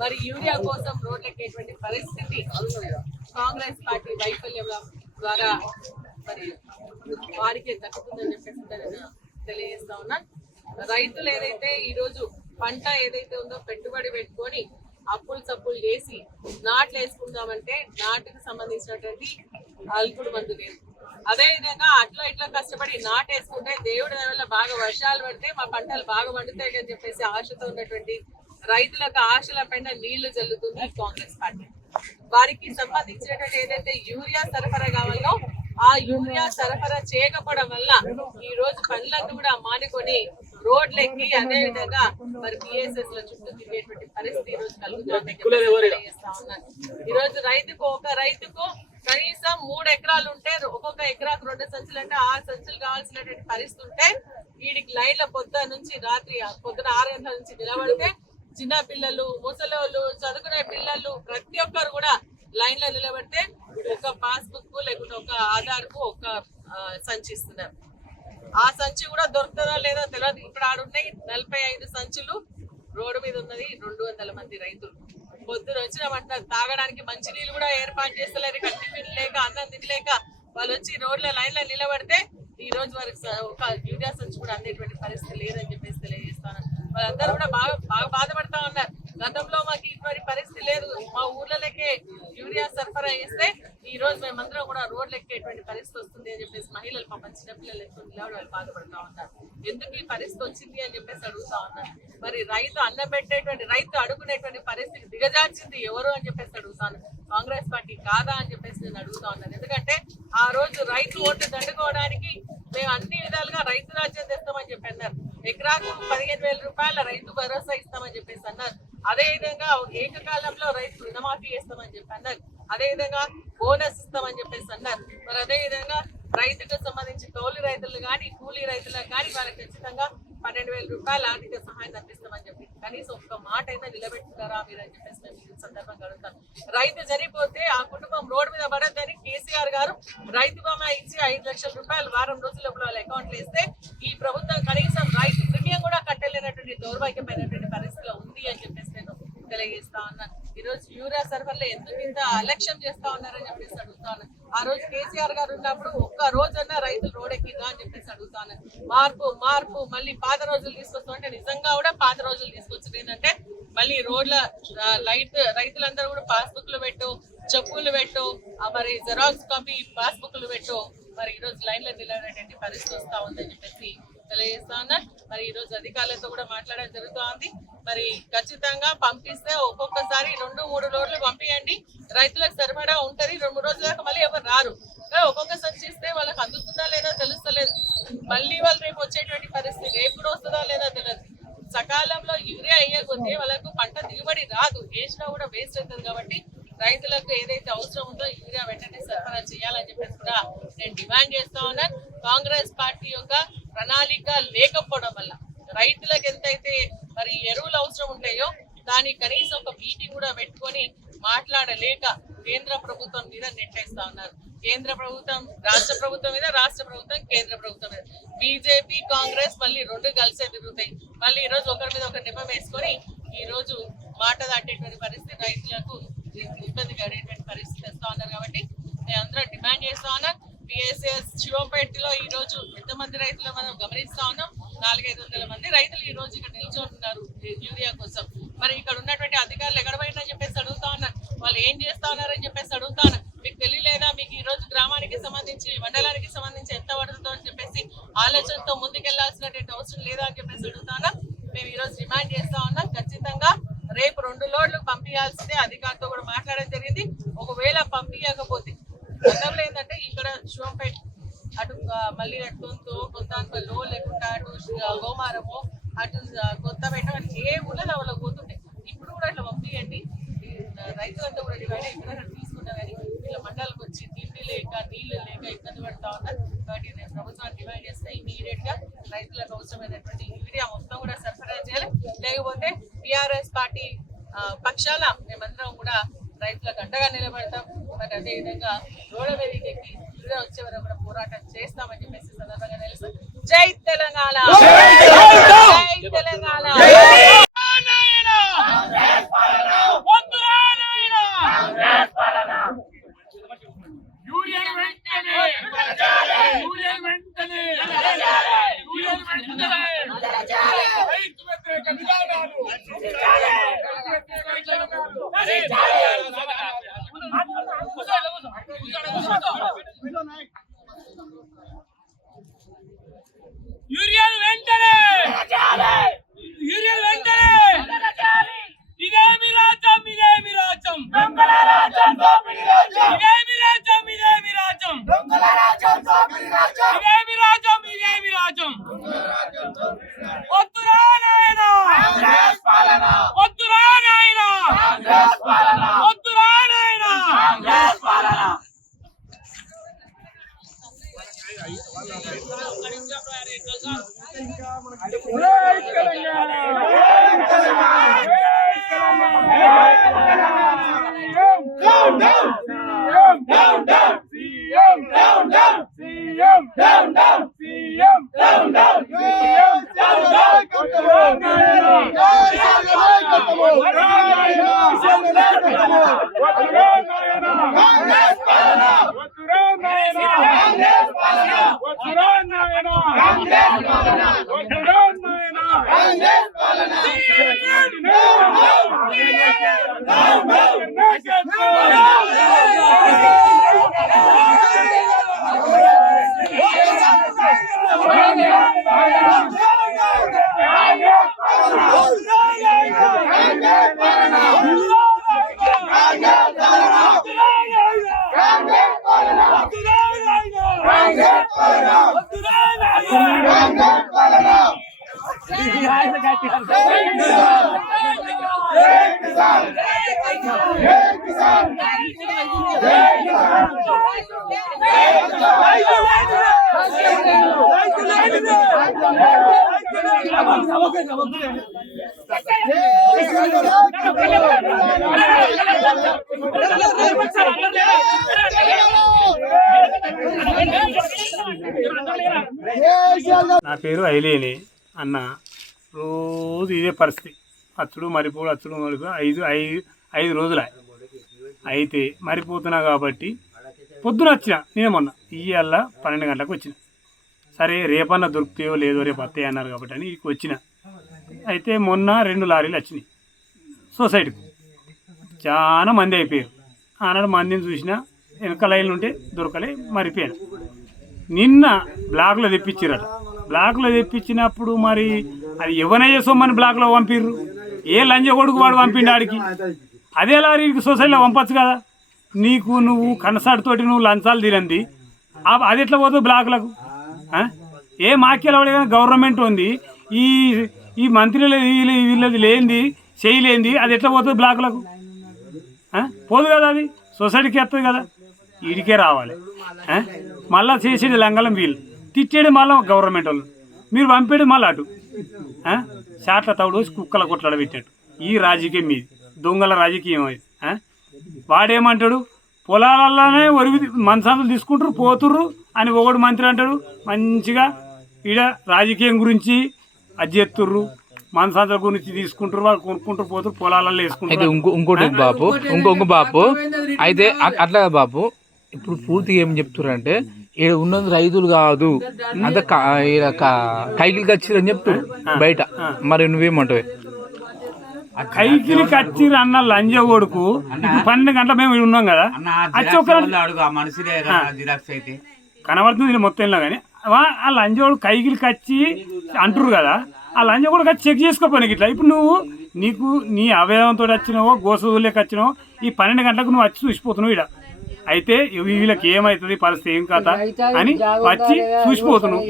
మరి యూరియా కోసం రోడ్లెక్కేటువంటి పరిస్థితి కాంగ్రెస్ పార్టీ వైఫల్యం ద్వారా మరి వారికి దక్కుతుందని చెప్పేసి తెలియజేస్తా ఉన్నాను. రైతులు ఏదైతే ఈరోజు పంట ఏదైతే ఉందో పెట్టుబడి పెట్టుకొని అప్పులు సప్పులు చేసి నాట్లు వేసుకుందామంటే నాటుకు సంబంధించినటువంటి అల్పుడు మందు లేదు. అదే విధంగా అట్లా ఇట్లా కష్టపడి నాటేసుకుంటే దేవుడి వల్ల బాగా వర్షాలు పడితే మా పంటలు బాగా పండుతాయి అని చెప్పేసి ఆశతో ఉన్నటువంటి రైతులకు ఆశల పైన నీళ్లు జల్లుతుంది కాంగ్రెస్ పార్టీ. వారికి సంబంధించినటువంటి ఏదైతే యూరియా సరఫరా కావాలో ఆ యూరియా సరఫరా చేయకపోవడం వల్ల ఈ రోజు పనులను కూడా మానుకొని రోడ్లెక్కి అదే విధంగా మరి బిఎస్ఎస్ ల చుట్టూ తిరిగేటువంటి పరిస్థితి ఈ రోజు కలుగుతుంది. ఈ రోజు ఒక రైతుకు కనీసం 3 ఎకరాలు ఉంటే ఒక్కొక్క ఎకరాకు 2 సంచులు అంటే 6 సంచులు కావాల్సినటువంటి పరిస్థితి ఉంటే వీడికి లైన్ల పొద్దున నుంచి రాత్రి పొద్దున 6 గంటల నుంచి నిలబడితే చిన్న పిల్లలు, ముసలోళ్ళు, చదువుకునే పిల్లలు ప్రతి ఒక్కరు కూడా లైన్ లో నిలబడితే ఒక పాస్బుక్ లేకుంటే ఒక ఆధార్ కు ఒక సంచి ఇస్తున్నారు. ఆ సంచి కూడా దొరుకుతుందా లేదా తెలియదు. ఇప్పుడు ఆడున్నాయి 45 సంచులు రోడ్డు మీద ఉన్నది 200 మంది రైతులు. పొద్దున వచ్చినామంటారు తాగడానికి మంచి నీళ్ళు కూడా ఏర్పాటు చేస్తలేరు. ఇక్కడ టిఫిన్ లేక అన్నం తినలేక వాళ్ళు వచ్చి రోడ్ల లైన్ లో నిలబడితే ఈ రోజు వారికి ఒక యూరియా సంచి కూడా అందేటువంటి పరిస్థితి లేదని చెప్పేసి తెలియజేస్తాను. వాళ్ళందరూ కూడా బాగా బాధపడతా ఉన్నారు. గతంలో మాకు ఇటువంటి పరిస్థితి లేదు, మా ఊర్లలోకే యూరియా సరఫరా చేస్తే ఈ రోజు మేమందరం కూడా రోడ్లు ఎక్కేటువంటి పరిస్థితి వస్తుంది అని చెప్పేసి మహిళలు పాపం చిన్నపిల్లలు ఎక్కువ నిలబడి వాళ్ళు బాధపడతా ఉన్నారు. ఎందుకు ఈ పరిస్థితి వచ్చింది అని చెప్పేసి అడుగుతా ఉన్నారు. మరి రైతు అన్నం పెట్టేటువంటి రైతు అడుగునేటువంటి పరిస్థితి దిగజార్చింది ఎవరు అని చెప్పేసి అడుగుతాను. కాంగ్రెస్ పార్టీ కాదా అని చెప్పేసి నేను అడుగుతా ఉన్నాను. ఎందుకంటే ఆ రోజు రైతు ఓటు దండుకోవడానికి మేము అన్ని విధాలుగా రైతు రాజ్యం తెస్తామని చెప్పి అన్నారు. ఎకరాకు 15,000 రూపాయల రైతు భరోసా ఇస్తామని చెప్పేసి అన్నారు. అదే విధంగా ఏకకాలంలో రైతు రుణమాఫీ చేస్తామని చెప్పి అన్నారు. అదే విధంగా బోనస్ ఇస్తామని చెప్పేసి అన్నారు. మరి అదే విధంగా రైతుకు సంబంధించి కౌలు రైతులు కానీ కూలీ రైతులకు కానీ వాళ్ళకి ఖచ్చితంగా 12,000 రూపాయల ఆర్థిక సహాయం అందిస్తామని చెప్పి కనీసం ఒక్క మాట అయినా నిలబెట్టుతారా మీరు అని చెప్పేసి మేము ఈ సందర్భంగా అడుగుతాను. రైతు చనిపోతే ఆ కుటుంబం రోడ్డు మీద పడద్దని కేసీఆర్ గారు రైతు బీమా ఇచ్చి 5 లక్షల రూపాయలు వారం రోజుల లోపల వాళ్ళ అకౌంట్లు వేస్తే ఈ ప్రభుత్వం కనీసం రైతు ప్రీమియం కూడా కట్టలేనటువంటి దౌర్భాగ్యమైనటువంటి పరిస్థితిలో ఉంది అని చెప్పేసి నేను తెలియజేస్తా ఉన్నాను. ఈ రోజు యూరియా సర్వర్లో ఎందుకు ఇంత అలక్ష్యం చేస్తా ఉన్నారని చెప్పేసి అడుగుతా ఉన్నాను. ఆ రోజు కేసీఆర్ గారు ఉన్నప్పుడు ఒక్క రోజన్నా రైతులు రోడ్డెక్కిందా అని చెప్పేసి అడుగుతాను. మార్పు మళ్ళీ పాత రోజులు తీసుకొస్తామంటే నిజంగా కూడా పాత రోజులు తీసుకొచ్చింది. ఏంటంటే మళ్ళీ రోడ్ల రైతులందరూ కూడా పాస్బుక్లు పెట్టు, చెప్పులు పెట్టు, మరి జెరాక్స్ కాపీ పాస్బుక్లు పెట్టు, మరి ఈ రోజు లైన్ లో నిలబడేటువంటి పరిస్థితి వస్తా ఉందని చెప్పేసి తెలియజేస్తా ఉన్నా. మరి ఈ రోజు అధికారులతో కూడా మాట్లాడడం జరుగుతోంది. మరి ఖచ్చితంగా పంపిస్తే ఒక్కొక్కసారి 2-3 లోడ్లు పంపించండి, రైతులకు సరిపడా ఉంటది. 2-3 రోజుల దాకా మళ్ళీ ఎవరు రారు. ఒక్కొక్క సంచి ఇస్తే వాళ్ళకి అందుతుందా లేదా తెలుస్తలేదు. మళ్ళీ వాళ్ళు రేపు వచ్చేటువంటి పరిస్థితి ఎప్పుడు వస్తుందా లేదా తెలియదు. సకాలంలో యూరియా అయ్యకపోతే వాళ్ళకు పంట దిగుబడి రాదు, వేసినా కూడా వేస్ట్ అవుతుంది. కాబట్టి రైతులకు ఏదైతే అవసరం ఉందో యూరియా వెంటనే సరఫరా చేయాలని చెప్పేసి కూడా నేను డిమాండ్ చేస్తా ఉన్నాను. కాంగ్రెస్ పార్టీ యొక్క ప్రణాళిక లేకపోవడం వల్ల రైతులకు ఎంతైతే మరి ఎరువులు అవసరం ఉంటాయో దానికి కనీసం ఒక మీటింగ్ కూడా పెట్టుకొని మాట్లాడలేక కేంద్ర ప్రభుత్వం మీద నెట్టేస్తా ఉన్నారు. కేంద్ర ప్రభుత్వం రాష్ట్ర ప్రభుత్వం మీద, రాష్ట్ర ప్రభుత్వం కేంద్ర ప్రభుత్వం మీద. బీజేపీ కాంగ్రెస్ మళ్ళీ 2 కలిసే తిరుగుతాయి. మళ్ళీ ఈ రోజు ఒకరి మీద ఒకరు నిపం వేసుకొని ఈ రోజు మాట దాటేటువంటి పరిస్థితి, రైతులకు ఇబ్బంది పడేటువంటి పరిస్థితి తెస్తా ఉన్నారు. కాబట్టి నేను అందరూ డిమాండ్ చేస్తా ఉన్నాను. బిఎస్ఎస్ శివంపేటలో ఈ రోజు ఎంతమంది రైతులు మనం గమనిస్తా ఉన్నాం. 400-500 మంది రైతులు ఈ రోజు ఇక్కడ నిల్చొంటున్నారు యూరియా కోసం. మరి ఇక్కడ ఉన్నటువంటి అధికారులు ఎక్కడ పోయినా చెప్పేసి అడుగుతా ఉన్నారు. వాళ్ళు ఏం చేస్తా ఉన్నారని చెప్పేసి అడుగుతా ఉన్నారు. మీకు తెలియలేదా? మీకు ఈ రోజు గ్రామానికి సంబంధించి, మండలానికి సంబంధించి ఎంత పడుతుందో అని చెప్పేసి ఆలోచనతో ముందుకెళ్లాల్సినటువంటి అవసరం లేదా అని చెప్పేసి అడుగుతా ఉన్నాం. మేము ఈ రోజు డిమాండ్ చేస్తా ఉన్నాం. ఖచ్చితంగా రేపు 2 లోడ్లు పంపించాల్సిందే. అధికారితో కూడా మాట్లాడడం జరిగింది. ఒకవేళ పంపించకపోతే గతంలో ఏంటంటే ఇక్కడ శివంపేట అటు మళ్ళీ కొంతాన్పల్లో లేకుండా అటు గోమారము అటు కొత్తపేట ఏ ఊళ్ళో వాళ్ళకి పోతుండే. ఇప్పుడు కూడా అట్లా పంపించండి. రైతులంతా కూడా డివైడ్ ఎక్కడైనా తీసుకున్నా కానీ వీళ్ళ మండలకు వచ్చి తిండి లేక నీళ్లు లేక ఇబ్బంది పడతా ఉన్నారు. కాబట్టి నేను ప్రభుత్వాన్ని డిమాండ్ చేస్తే ఇమీడియట్ గా రైతులకు అవసరమైనటువంటి యూరియా మొత్తం కూడా సరఫరా చేయాలి. లేకపోతే టీఆర్ఎస్ పార్టీ పక్షాన మేమందరం కూడా రైతులకు అండగా నిలబడతాం. మరి అదే విధంగా రోడ్ల మీదకి యూరియా వచ్చే వరకు కూడా పోరాటం చేస్తామని చెప్పేసి సందర్భంగా తెలుసు. జై తెలంగాణ, జై తెలంగాణ. యూరియల్ వెంటనే యూరియల్ వెంటనే ఇదేమి రాజ్యం ఇదేమి రాజ్యం దొంగల రాజ్యం దోపిడీ రాజ్యం ఇదేమి రాజ్యం ఇదేమి రాజ్యం దొంగల రాజ్యం దోపిడీ రాజ్యం ఇదేమి రాజ్యం ఇదేమి రాజ్యం వద్దురా నాయనా కాంగ్రెస్ పాలన వద్దురా నాయనా కాంగ్రెస్ పాలన వద్దురా నాయనా కాంగ్రెస్ పాలన నా పేరు ఐలేని అన్న. రోజు ఇదే పరిస్థితి, అచ్చుడు మరిపోడు అచ్చుడు మరిపోడు. ఐదు రోజులు అయితే మరిపోతున్నా కాబట్టి పొద్దున వచ్చిన. నేను మొన్న ఇయ్యాల 12 గంటలకు వచ్చిన. సరే రేపన్నా దొరుకుతాయో లేదో, రేపు వస్తాయి అన్నారు కాబట్టి అని ఇక్కడికి వచ్చిన. అయితే మొన్న 2 లారీలు వచ్చినాయి సొసైటీకి. చాలా మంది అయిపోయారు. ఆనాడు మందిని చూసిన, వెనక లైన్లు ఉంటే దొరకలే, మరిపోయాను. నిన్న బ్లాక్లో తెప్పించారట. బ్లాక్లో తెప్పించినప్పుడు మరి అది ఎవరైనా సొమ్మని బ్లాక్లో పంపిర్రు. ఏ లంజ కొడుకు వాడు పంపిండు ఆడికి. అదే లారీకి సొసైటీలో పంపచ్చు కదా. నువ్వు కనసాడుతోటి నువ్వు లంచాలు తినంది, అది ఎట్లా పోతుంది బ్లాక్లకు? ఏ మాకేలా కానీ గవర్నమెంట్ ఉంది, ఈ మంత్రులు వీళ్ళది లేనిది చేయలేంది, అది ఎట్లా పోతుంది బ్లాక్లకు? పోదు కదా, అది సొసైటీకి వస్తుంది కదా. వీడికే రావాలి. మళ్ళీ చేసేది లంగలం వీళ్ళు, తిట్టేది మళ్ళీ గవర్నమెంట్ వాళ్ళు, మీరు పంపేది మళ్ళీ అటు షాట్ల తవుడు వచ్చి కుక్కల కొట్లాడ పెట్టినట్టు. ఈ రాజకీయం మీది, దొంగల రాజకీయం అది. వాడేమంటాడు, పొలాలలోనే ఒరిగి మనసాంతులు తీసుకుంటారు పోతుర్రు అని ఒకడు మంత్రి అంటాడు. మంచిగా ఈడ రాజకీయం గురించి అది చేస్తుర్రు, మనసాంతుల గురించి తీసుకుంటారు, వాళ్ళు కొనుక్కుంటారు పోతారు, పొలాలలో వేసుకుంటారు. ఇంకోటి బాపు, ఇంకొక బాపు అయితే అట్లా బాపు. ఇప్పుడు పూర్తిగా ఏం చెప్తున్నారు అంటే, ఇక్కడ ఉన్నది రైతులు కాదు, అంత కైకిలికి వచ్చిరని చెప్తారు బయట. మరి నువ్వేమంటావు? కైకిలి కచ్చిరు అన్న లంజ కొడుకు. 12 గంటల మేము ఉన్నాం కదా, కనబడుతుంది మొత్తంలో. కానీ ఆ లంజోడు కైకిలి కచ్చి అంటురు కదా, ఆ లంజ కూడా కచ్చి చెక్ చేసుకోపోయినాకి ఇట్లా. ఇప్పుడు నీకు నీ అవయవంతో వచ్చినావో గోసూళ్ళకి వచ్చినావో, ఈ 12 గంటలకు నువ్వు వచ్చి చూసిపోతున్నావు ఈడ. అయితే వీళ్ళకి ఏమవుతుంది పరిస్థితి, ఏం కథ అని వచ్చి చూసిపోతున్నావు,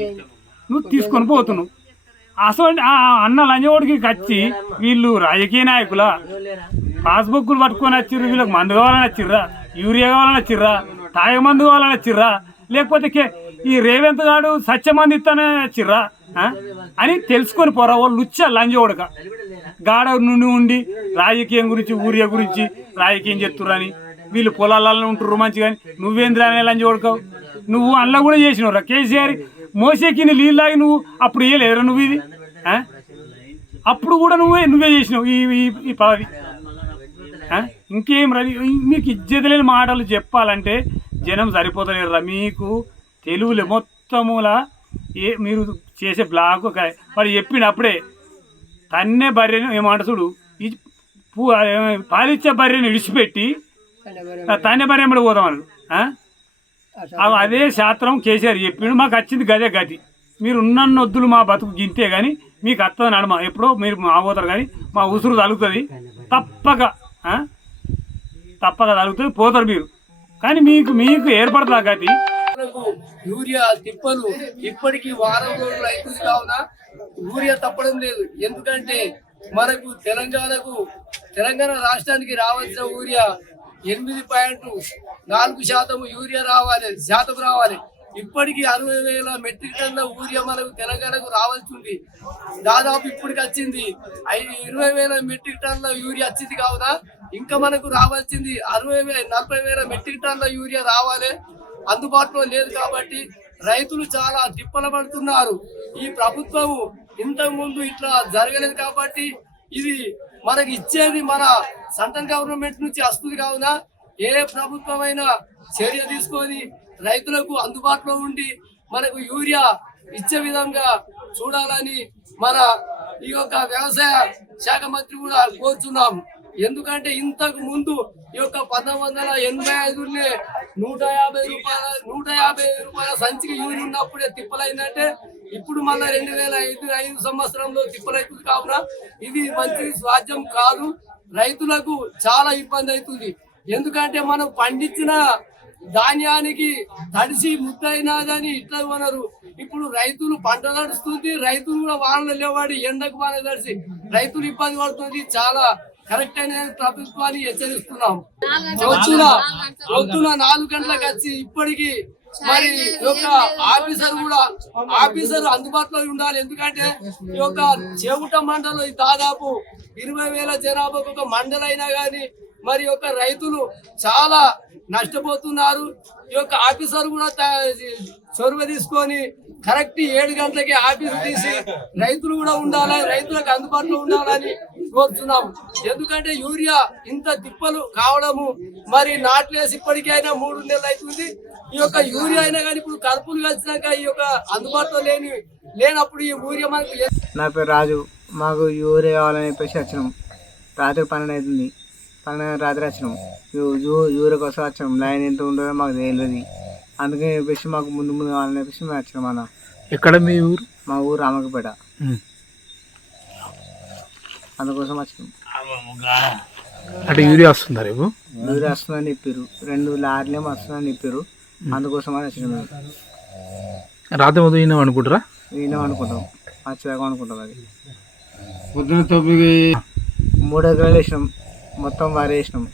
నువ్వు తీసుకొని పోతున్నావు. అసలు ఆ అన్న లంజోడికి వచ్చి వీళ్ళు రాజకీయ నాయకుల పాస్బుక్లు పట్టుకొని వచ్చిర్రు, వీళ్ళకి మందు కావాలని వచ్చిర్రా, యూరియా కావాలని వచ్చిర్రా, తాగ మందు కావాలని వచ్చిర్రా, లేకపోతే ఈ రేవంత్ గాడు సత్యమంది ఇస్తానే వచ్చిర్రా అని తెలుసుకొని పోరా. వాళ్ళు లుచ్చా లంజోడక గాడ నుండి ఉండి రాజకీయం గురించి ఊరియా గురించి రాజకీయం చెప్తుర్రని వీళ్ళు పొలాలలో ఉంటుర్రు మంచిగా. నువ్వేంద్రా అనే లంజోడకావు? నువ్వు అందులో కూడా చేసినవురా. కేసీఆర్ మోసేకి నీళ్ళు తాగి నువ్వు అప్పుడు వేయలేదురా నువ్వు ఇది? అప్పుడు కూడా నువ్వే చేసినావు ఈ పదవి. ఇంకేం రవి, మీకు ఇజ్జత లేని మాటలు చెప్పాలంటే జనం సరిపోతలేరురా. మీకు తెలుగులే మొత్తములా మీరు చేసే బ్లాక్ వాడు చెప్పినప్పుడే తన్నే బర్రెను ఏమంట చూడు ఈ పాలిచ్చే బర్రెను ఇడిచిపెట్టి తన్నే బర్రె ఎంబడి పోదామన్నాడు. అదే శాస్త్రం కేసీఆర్ చెప్పిండు, మాకు వచ్చింది గదే గతి. మీరు ఉన్నొద్దులు మా బతుకు గింతే కానీ మీకు అత్తది నడమ, ఎప్పుడో మీరు మా పోతారు కానీ మా ఉసురు తలుగుతుంది, తప్పక తలుగుతుంది, పోతారు మీరు. కానీ మీకు ఏర్పడుతుంది ఆ గతి. యూరియా తిప్పలు ఇప్పటికీ వారం రోజులు అవుతుంది కావున యూరియా తప్పడం లేదు. ఎందుకంటే మనకు తెలంగాణ రాష్ట్రానికి రావాల్సిన యూరియా 8.4% యూరియా రావాలి. ఇప్పటికీ 60,000 మెట్రిక్ టన్ల యూరియా మనకు తెలంగాణకు రావాల్సి ఉంది. దాదాపు ఇప్పటికి వచ్చింది 20,000 మెట్రిక్ టన్ల యూరియా వచ్చింది కావున ఇంకా మనకు రావాల్సింది 40,000 మెట్రిక్ టన్ల యూరియా రావాలి. అందుబాటులో లేదు కాబట్టి రైతులు చాలా తిప్పల పడుతున్నారు. ఈ ప్రభుత్వము ఇంతకు ముందు ఇట్లా జరగలేదు కాబట్టి ఇది మనకి ఇచ్చేది మన సెంట్రల్ గవర్నమెంట్ నుంచి వస్తుంది కావున ఏ ప్రభుత్వమైనా చర్య తీసుకొని రైతులకు అందుబాటులో ఉండి మనకు యూరియా ఇచ్చే విధంగా చూడాలని మన ఈ యొక్క వ్యవసాయ శాఖ మంత్రి కూడా కోరుచున్నాం. ఎందుకంటే ఇంతకు ముందు ఈ యొక్క 1985 150 రూపాయల సంచికి యూరియా ఉన్నప్పుడే తిప్పలైందంటే ఇప్పుడు మళ్ళీ 2005 సంవత్సరంలో తిప్పలైతుంది కావున ఇది మంచి స్వాధ్యం కాదు. రైతులకు చాలా ఇబ్బంది అవుతుంది. ఎందుకంటే మనం పండించిన ధాన్యానికి తడిసి ముద్దైనాదని ఇట్లా కొనరు. ఇప్పుడు రైతులు పంట తడుస్తుంది, రైతులు కూడా వానలు లేవాడి ఎండకు వాన తడిసి రైతులు ఇబ్బంది పడుతుంది. చాలా కరెక్ట్ అయిన ప్రభుత్వాన్ని హెచ్చరిస్తున్నాం. పొద్దున 4 గంటలకు వచ్చి ఇప్పటికి మరి యొక్క ఆఫీసర్ అందుబాటులో ఉండాలి. ఎందుకంటే ఈ యొక్క చేగుట మండలం దాదాపు 20,000 జనాభాకు ఒక మండలం అయినా కానీ మరి యొక్క రైతులు చాలా నష్టపోతున్నారు. ఈ యొక్క ఆఫీసర్ కూడా చొరవ తీసుకొని కరెక్ట్ 7 గంటలకి ఆఫీసు తీసి రైతులు కూడా ఉండాలి, రైతులకు అందుబాటులో ఉండాలని కోరుతున్నాం. ఎందుకంటే యూరియా ఇంత తిప్పలు కావడము మరి నాట్లేసి ఇప్పటికైనా 3 నెలలు అవుతుంది. ఈ యొక్క యూరియా అయినా కానీ ఇప్పుడు కలుపులు కలిసినాక ఈ యొక్క అందుబాటులో లేనప్పుడు ఈ యూరియా మనకు. నా పేరు రాజు. మాకు యూరియా కావాలని చెప్పేసి వచ్చినాం. రాత్రి 12 అవుతుంది. 12 రాత్రి వచ్చినాం. యూరియా కోసం వచ్చినాం. లైన్ ఎంత ఉంటుందో మాకు తెలియదు. అందుకని చెప్పేసి మాకు ముందు కావాలని చెప్పేసి మేము వచ్చినాం. అన్న ఎక్కడ మీ ఊరు? మా ఊరు రామకపేట. అందుకోసం వచ్చినాం. అంటే యూరియా వస్తుందా రేపు? యూరియా వస్తుందని చెప్పారు. 2 లారీలేమో వస్తుందని చెప్పారు. అందుకోసం అని వచ్చినాం. మేము రాత్రి మొదలు విన్నాం అనుకుంటారా? విన్నాం అనుకుంటాం, వచ్చేదాకా అనుకుంటాం. అది పొద్దున 9 3 ఎకరాలు వేసినాం, మొత్తం వరి వేసినాం.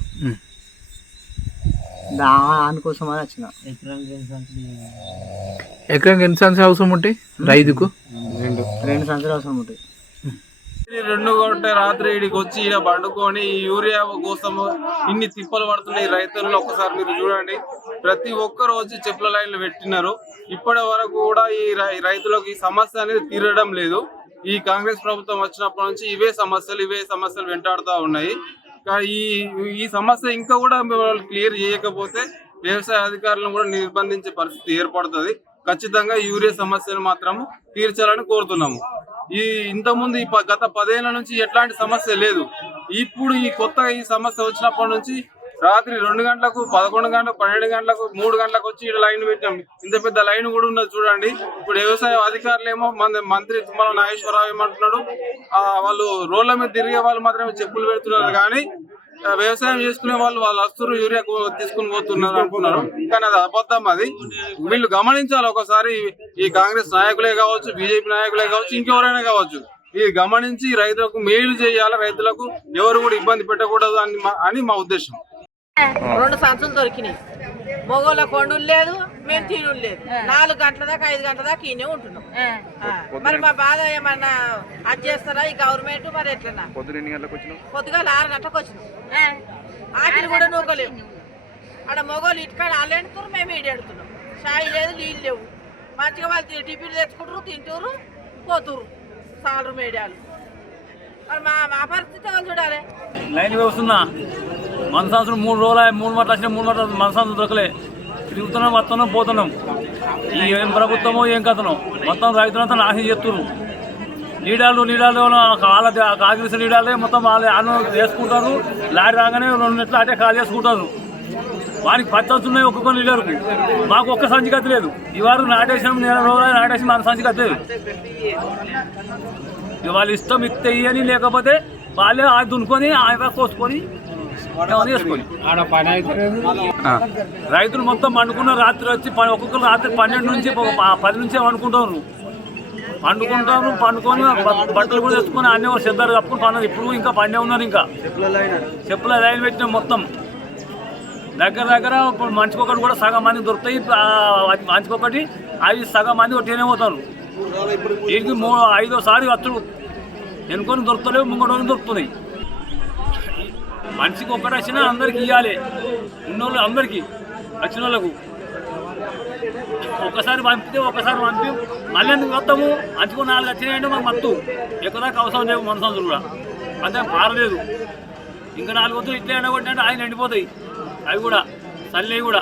దానికోసం అని వచ్చిన. ఎకరానికి ఎన్ని సంవత్సరాలు అవసరం ఉంటాయి రైతుకు? 2 సంవత్సరాలు అవసరం ఉంటాయి. 2 గంటల రాత్రి ఇడికి వచ్చి ఈడ పండుకొని ఈ యూరియా కోసం ఇన్ని తిప్పలు పడుతున్నాయి రైతులు. ఒక్కసారి మీరు చూడండి, ప్రతి ఒక్క రోజు చెప్పుల లైన్లు పెట్టినారు. ఇప్పటి వరకు కూడా ఈ రైతులకు ఈ సమస్య అనేది తీరడం లేదు. ఈ కాంగ్రెస్ ప్రభుత్వం వచ్చినప్పటి నుంచి ఇవే సమస్యలు వెంటాడుతూ ఉన్నాయి. ఈ సమస్య ఇంకా కూడా క్లియర్ చేయకపోతే వ్యవసాయ అధికారులను కూడా నిర్బంధించే పరిస్థితి ఏర్పడుతుంది. ఖచ్చితంగా యూరియా సమస్యను మాత్రం తీర్చాలని కోరుతున్నాము. ఇంతకుముందు గత 10 ఏళ్ల నుంచి ఎట్లాంటి సమస్య లేదు. ఇప్పుడు ఈ కొత్తగా ఈ సమస్య వచ్చినప్పటి నుంచి రాత్రి 2 గంటలకు, 11 గంటలకు, 12 గంటలకు, 3 గంటలకు వచ్చి ఇక్కడ లైన్ పెట్టాం. ఇంత పెద్ద లైన్ కూడా ఉన్నది చూడండి. ఇప్పుడు వ్యవసాయ అధికారులు ఏమో మంత్రి తుమ్మల నాగేశ్వరరావు ఏమంటున్నాడు, వాళ్ళు రోడ్ల మీద తిరిగే వాళ్ళు మాత్రమే చెప్పులు పెడుతున్నారు, కానీ వ్యవసాయం చేసుకునే వాళ్ళు వస్తువులు యూరియా తీసుకుని పోతున్నారు అంటున్నారు. కానీ అది అబద్ధం. అది వీళ్ళు గమనించాలి ఒకసారి. ఈ కాంగ్రెస్ నాయకులే కావచ్చు, బీజేపీ నాయకులే కావచ్చు, ఇంకెవరైనా కావచ్చు, ఇది గమనించి రైతులకు మేలు చేయాలి. రైతులకు ఎవరు కూడా ఇబ్బంది పెట్టకూడదు అని మా ఉద్దేశం. 2 సంచులు దొరికినాయి. మొగోళ్ళ కొండులు లేదు, మేము తినులు లేదు. 4 గంటల దాకా 5 గంటల దాకా ఈయనే ఉంటున్నాం. మరి మా బాధ ఏమన్నా అది చేస్తారా ఈ గవర్నమెంట్? మరి ఎట్లన్నా పొద్దుగా 6 గంటలకు వచ్చినాం. ఆకలి కూడా నూకలేము. అక్కడ మొగోళ్ళు ఇటుకాడ వాళ్ళు ఎండుతున్నారు, మేము ఈడెడుతున్నాం. చాయ్ లేదు, నీళ్ళు లేవు. మంచిగా వాళ్ళు టిఫిన్ తెచ్చుకుంటారు, తింటారు, పోతురు సాలరు మేడాలు. మరి మా పరిస్థితి వాళ్ళు చూడాలి. లైన్ వస్తున్నా మన సంవత్సరం 3 రోజులు 3 మాటలు వచ్చినా 3 మాటలు మన సంవత్సరం దొరకలే. తిరుగుతున్నాం, వస్తున్నాం, పోతున్నాం. ఏం ప్రభుత్వమో ఏం కథనో మొత్తం రైతులంతా నాశనం చేస్తున్నారు. నీడాలు వాళ్ళ కాంగ్రెస్ నీడాలే మొత్తం వాళ్ళు అన్నం వేసుకుంటారు. లారీ రాగానే 2 నెట్లు అటే ఖాళీ చేసుకుంటారు. వానికి 10 సంచులు ఒక్కొక్క లీడర్కు. మాకు ఒక్క సంచి గతి లేదు. ఈ వారు నాటేసిన నాటేసి మన సంచి గతి లేదు. వాళ్ళు ఇష్టం ఇస్తే ఇయ్యని, లేకపోతే వాళ్ళే దున్నుకొని కోసుకొని చేసుకొని రైతులు మొత్తం పండుకున్న రాత్రి వచ్చి ఒక్కొక్కరు రాత్రి 12 నుంచి 10 నుంచే పండుకుంటారు. పండుకొని బట్టలు కూడా తెచ్చుకొని అన్నీ సిద్ధాలు కప్పుకొని పండుగ. ఇప్పుడు ఇంకా పండే ఉన్నారు. ఇంకా చెప్పుల లైన్ పెట్టిన మొత్తం దగ్గర మంచికొకటి కూడా సగం మంది దొరుకుతాయి. మంచికొకటి అవి సగం మంది ఒకటినే పోతారు. వీటికి 5వ వచ్చుడు ఎన్నుకొని దొరుకుతలేవు, ముంగోని దొరుకుతున్నాయి. మనిషికి ఒకటి వచ్చినా అందరికి ఇవ్వాలి. ఉన్నోళ్ళు అందరికీ వచ్చిన వాళ్ళకు ఒకసారి పంపితే మళ్ళీ ఎందుకు వస్తాము. మంచిగా 4 వచ్చినాయంటే మాకు మత్తు ఎక్కదాకా అవసరం లేవు. మన సంవత్సరం కూడా అంతే పారలేదు. ఇంకా 4 వద్దు ఇట్లా ఎండగొట్టినట్టు ఆయన ఎండిపోతాయి. అవి కూడా చల్లవి కూడా